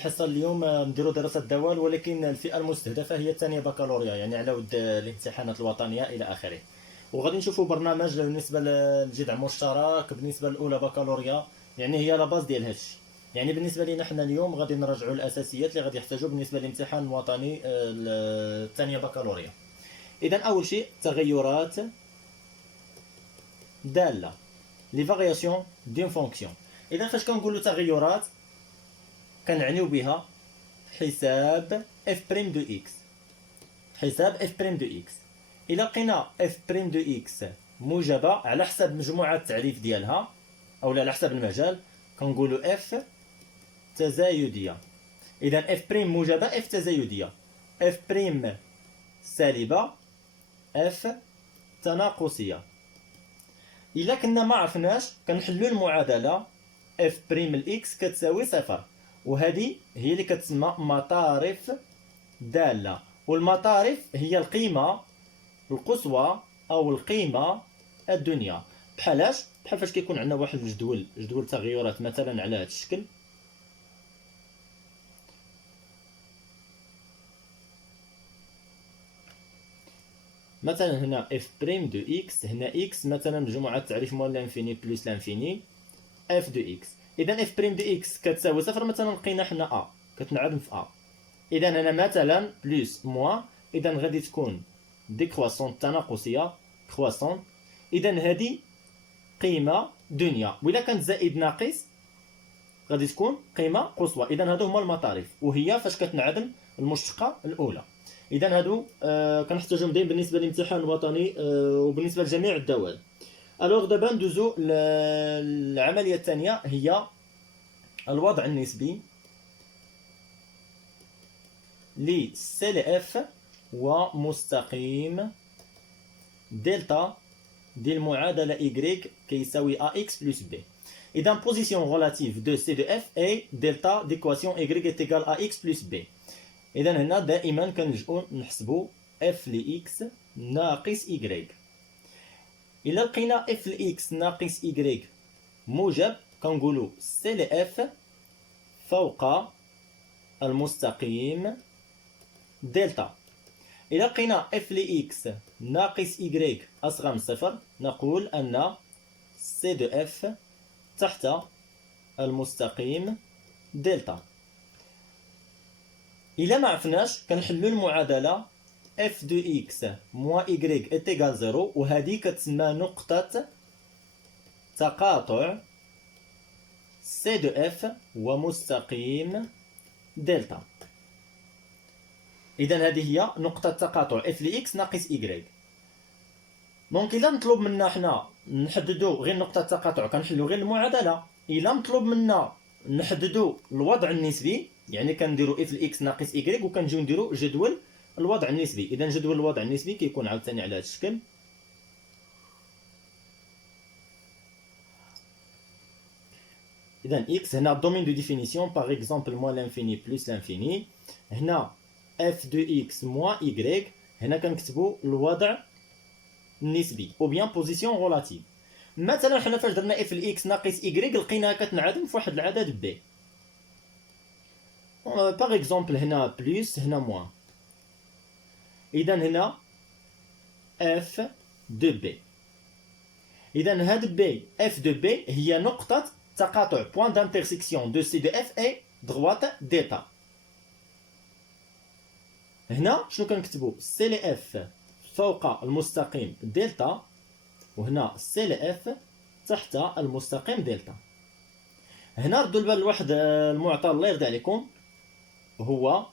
الحصه اليوم نديروا دراسه دوال، ولكن الفئه المستهدفه هي الثانيه بكالوريا، يعني على ود الامتحانات الوطنيه الى اخره. وغادي نشوفوا برنامج بالنسبه للجذع مشترك بالنسبه للاولى بكالوريا، يعني هي لا باز ديال هادشي. يعني بالنسبه لنا حنا اليوم غادي نراجعوا الاساسيات اللي غادي يحتاجوا بالنسبه للامتحان الوطني الثانيه بكالوريا. اذا اول شيء تغيرات داله لي فارياسيون دين فونكسيون. اذا فاش كنقولوا تغيرات كنعنيو بها حساب اف بريم دو اكس، حساب اف بريم دو اكس. الا لقينا اف بريم دو اكس موجبه على حسب مجموعه التعريف ديالها او على حسب المجال كنقولوا اف تزايديه. اذا اف بريم موجبه اف تزايديه، اف بريم سالبه اف تناقصيه. الا كنا ما عرفناش كنحلوا المعادله اف بريم الاكس كتساوي صفر، وهذه هي اللي كتسمى مطارف داله. والمطارف هي القيمه القصوى او القيمه الدنيا. بحالاش؟ بحال فاش كيكون عندنا واحد الجدول، جدول تغيرات مثلا على هذا الشكل. مثلا هنا اف بريم دو اكس، هنا اكس مثلا مجموعه تعريف مول لانفيني بلس لانفيني اف دو اكس. اذا اف بريم دو اكس كتساوي صفر، مثلا لقينا حنا ا كتنعدم في ا. اذا هنا مثلا بلس موان، اذا غادي تكون ديكرواسون تناقصيه كرواسون. اذا هذه قيمه دنيا، وإلا كانت زائد ناقص غادي تكون قيمه قصوى. اذا هادو هما المطارف، وهي فاش كتنعدم المشتقه الاولى. اذا هادو كنحتاجهم دايما بالنسبه للامتحان الوطني وبالنسبه لجميع الدول. الوغ دابا ندوزو العمليه الثانيه، هي الوضع النسبي ل سي ال اف ومستقيم دلتا ديال معادله y كيساوي ax بلس b. اذا بوزيسيون غولاتيف دو سي دو اف اي دلتا ديكواسيون y est égal à x بلس b. اذا هنا دائما كنلجؤوا نحسبوا اف ل x ناقص y. الا لقينا اف ل x ناقص y موجب كنقولوا سي ل اف فوق المستقيم دلتا. إذا لقينا اف ل x ناقص y أصغر من صفر نقول أن سي دو اف تحت المستقيم دلتا. إلا ما عرفناش كنحلو المعادلة اف دو x موان y est égal 0، وهذه كتسمى نقطة تقاطع سي دو اف ومستقيم دلتا. إذا هذه هي نقطة تقاطع اف ل x ناقص y. دونك إلا مطلوب منا حنا نحددو غير نقطة التقاطع كنحلو غير المعادلة. إلا مطلوب منا نحددو الوضع النسبي، يعني كنديرو اف ل x ناقص y وكنجيو نديرو جدول الوضع النسبي. إذا جدول الوضع النسبي كيكون عاوتاني على هذا الشكل. إذا x هنا دومين دو ديفينيسيون باغ اكزومبل موان لانفيني بلس لانفيني. هنا اف دو x موان y، هنا كنكتبو الوضع النسبي او بيان بوزيسيون غولاتيف. مثلا حنا فاش درنا اف ل x ناقص y لقيناها كتنعدم في واحد العدد b. باغ اكزومبل هنا بلس هنا موان. اذا هنا اف دو b. اذا هاد b اف دو b هي نقطة تقاطع بوان دانترسيكسيون دو سي دو اف اي دغوات ديتا. هنا شنو كنكتبو؟ سي ل اف فوق المستقيم دلتا، وهنا سي ل اف تحت المستقيم دلتا. هنا ردوا البال لواحد المعطى الله يرضي عليكم، هو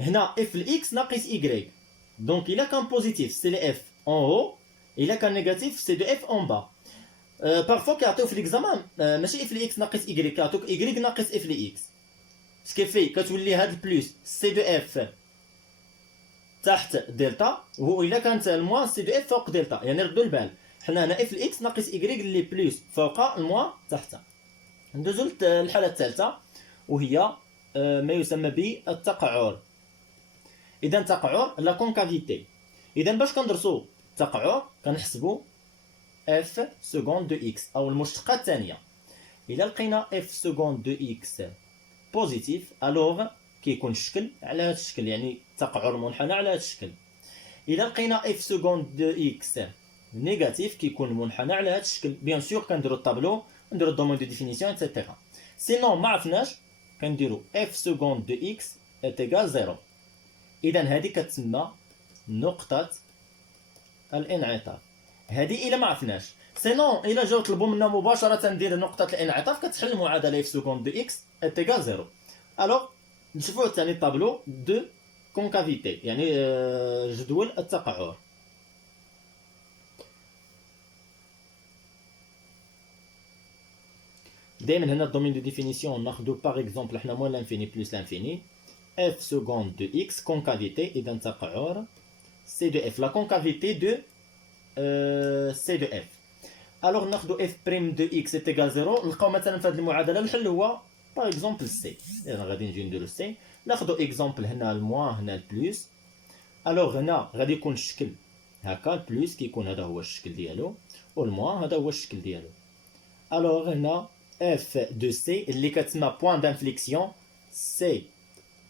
هنا اف ل x ناقص y. دونك الا كان بوزيتيف سي ل اف اون هو، الا كان نيجاتيف سي دو اف اون با. بارفوا كيعطيو في ليكزامان ماشي اف ل x ناقص y، كيعطوك y ناقص اف ل x. سكيفي كتولي هاد البلوس سي دو اف تحت دلتا، وهو الا كانت الموان سي دو اف فوق دلتا. يعني ردوا البال حنا هنا اف ل x ناقص y اللي بلوس فوق الموان تحت. ندوزو للحالة الثالثة، وهي ما يسمى بالتقعر. اذا تقعر لا كونكافيتي. اذا باش كندرسو التقعر كنحسبو اف سكوند دو اكس او المشتقة الثانية. إلا لقينا اف سكوند دو اكس بوزيتيف الوغ كيكون الشكل على هذا الشكل، يعني تقعر المنحنى على هذا الشكل. إلا لقينا اف سكوند دو اكس نيجاتيف كيكون المنحنى على هذا الشكل. بيان سور كنديرو الطابلو، نديرو الدومين دو ديفينيسيون ايتترا. سينون ما عرفناش كنديرو اف سكوند دو اكس اتيكال زيرو. إذا هذه كتسمى نقطة الانعطاف. هذه إلا ما عرفناش. سينون إلا جاو طلبوا منا مباشرة ندير نقطة الانعطاف كتحل المعادلة اف سكوند دو اكس اتيكال زيرو. ألوغ نشوفو ثاني طابلو دو كونكافيتي، يعني جدول التقعر. دائما هنا الدومين دو ديفينيسيون ناخدو باغ اكزومبل حنا موان لانفيني بلس لانفيني اف سكوند دو اكس كونكافيتي، اذا تقعر سي دو اف لا كونكافيتي دو سي دو اف. الوغ ناخدو اف بريم دو اكس ايتيكال زيرو، نلقاو مثلا في هذه المعادله الحل هو باغ اكزومبل سي. اذا غادي نجي نديرو سي، ناخدو اكزومبل هنا الموا هنا البلوس. الوغ هنا غادي يكون الشكل هكا، البلوس كيكون هذا هو الشكل ديالو والموا هذا هو الشكل ديالو. الوغ هنا اف دو سي اللي كتسمى بوان دانفليكسيون، سي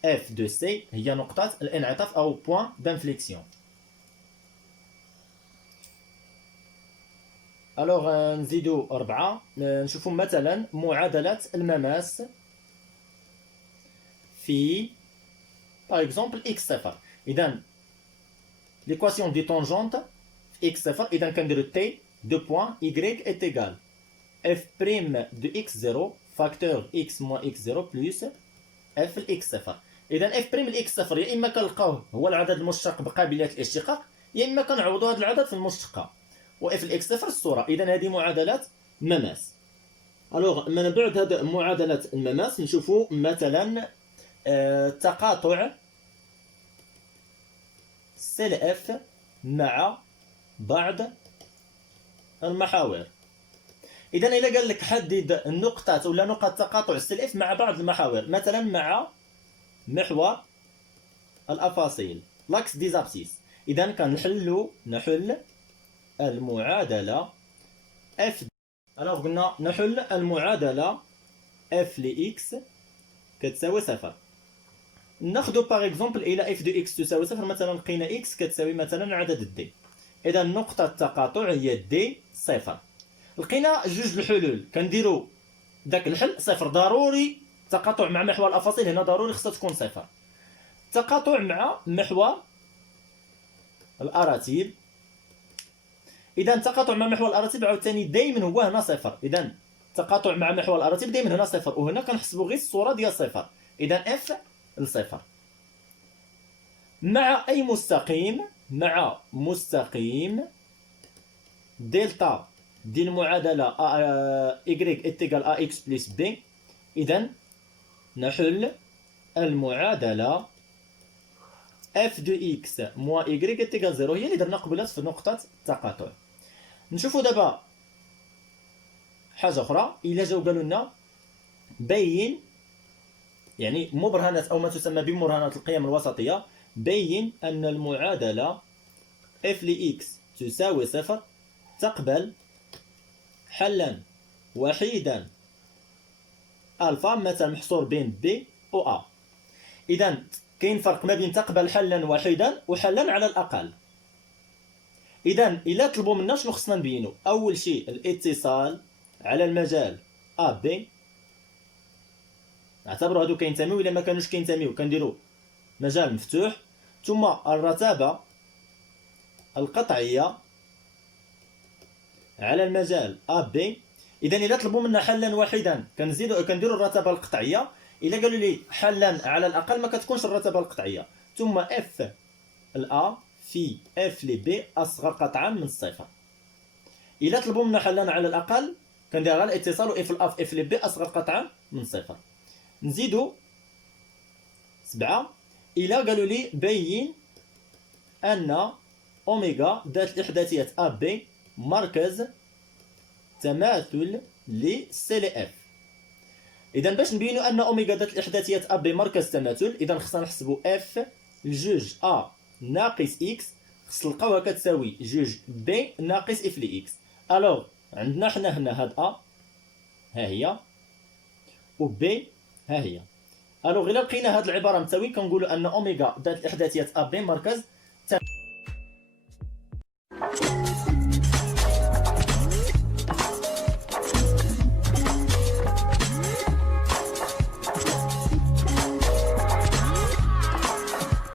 اف دو سي هي نقطة الانعطاف او بوان دانفليكسيون. الوغ نزيدو 4 نشوفو مثلا معادلة المماس في باغ اكزومبل اكس صفر. اذا ليكواسيون دي طونجونت في اكس صفر، اذا كنديرو تي دو بوان y est égal f prime de x0 facteur x moins x0 plus f x صفر. اذا f prime x صفر يا اما كنلقاوه هو العدد المشتق بقابلية الاشتقاق، يا اما كنعوضو هذا العدد في المشتقة و f x صفر الصورة. اذا هذه معادلة مماس. الوغ من بعد هذا معادلة المماس نشوفو مثلا تقاطع سيل اف مع بعض المحاور. اذا الا قال لك حدد النقطات ولا نقط تقاطع السيل اف مع بعض المحاور، مثلا مع محور الافاصيل لاكس دي زابسيس، اذا نحل المعادله اف. الوغ قلنا نحل المعادله اف لاكس كتساوي صفر. ناخذ باغ اكزومبل الى اف دو اكس تساوي صفر، مثلا لقينا اكس كتساوي مثلا عدد دي، اذا نقطه التقاطع هي دي صفر. لقينا جوج الحلول كنديرو داك الحل صفر، ضروري تقاطع مع محور الافاصيل هنا ضروري خصها تكون صفر. تقاطع مع محور الاراتيب، اذا تقاطع مع محور الاراتيب عاوتاني دائما هو هنا صفر، اذا تقاطع مع محور الاراتيب دائما هنا صفر، وهنا كنحسبوا غير الصوره ديال صفر، اذا اف لصفر. مع اي مستقيم، مع مستقيم دلتا دي المعادله y اتيكال ax بلس b، اذا نحل المعادله f دو x موان y اتيكال 0 هي اللي درنا قبلات في نقطه التقاطع. نشوفوا دابا حاجه اخرى، الا جاو قالوا لنا بين، يعني مبرهنات او ما تسمى بمبرهنات القيم الوسطيه، بين ان المعادله f ل x تساوي صفر تقبل حلا وحيدا الفا مثلا محصور بين b و a. اذا كاين فرق ما بين تقبل حلا وحيدا وحلا على الاقل. اذا الا طلبوا منا شنو خصنا نبينو؟ اول شيء الاتصال على المجال ا بي، نعتبروا هادو كينتميو، الا ما كانوش كينتميو كنديروا مجال مفتوح، ثم الرتابه القطعيه على المجال ا بي. اذا الا طلبوا منا حلا واحدا كنديروا الرتابه القطعيه، الا قالوا لي حلا على الاقل ما كتكونش الرتابه القطعيه، ثم اف الا في اف ل بي اصغر قطعا من الصفر. الا طلبوا منا حلا على الاقل كندير غير الاتصال و اف الاف اف ل بي اصغر قطعا من صفر. نزيدو 7 الا قالوا لي بين ان اوميغا ذات الاحداثيات ا بي مركز تماثل لسي ل اف. اذا باش نبينوا ان اوميغا ذات الاحداثيات ا بي مركز تماثل، اذا خصنا نحسبوا اف لجوج ا ناقص اكس خص نلقاوها كتساوي جوج بي ناقص اف ل اكس. الوغ عندنا حنا هنا هاد ا، ها هي، و بي ها هي. الوغ الا لقينا هاد العباره متساويين كنقولوا ان اوميغا ذات الاحداثيات ا بي مركز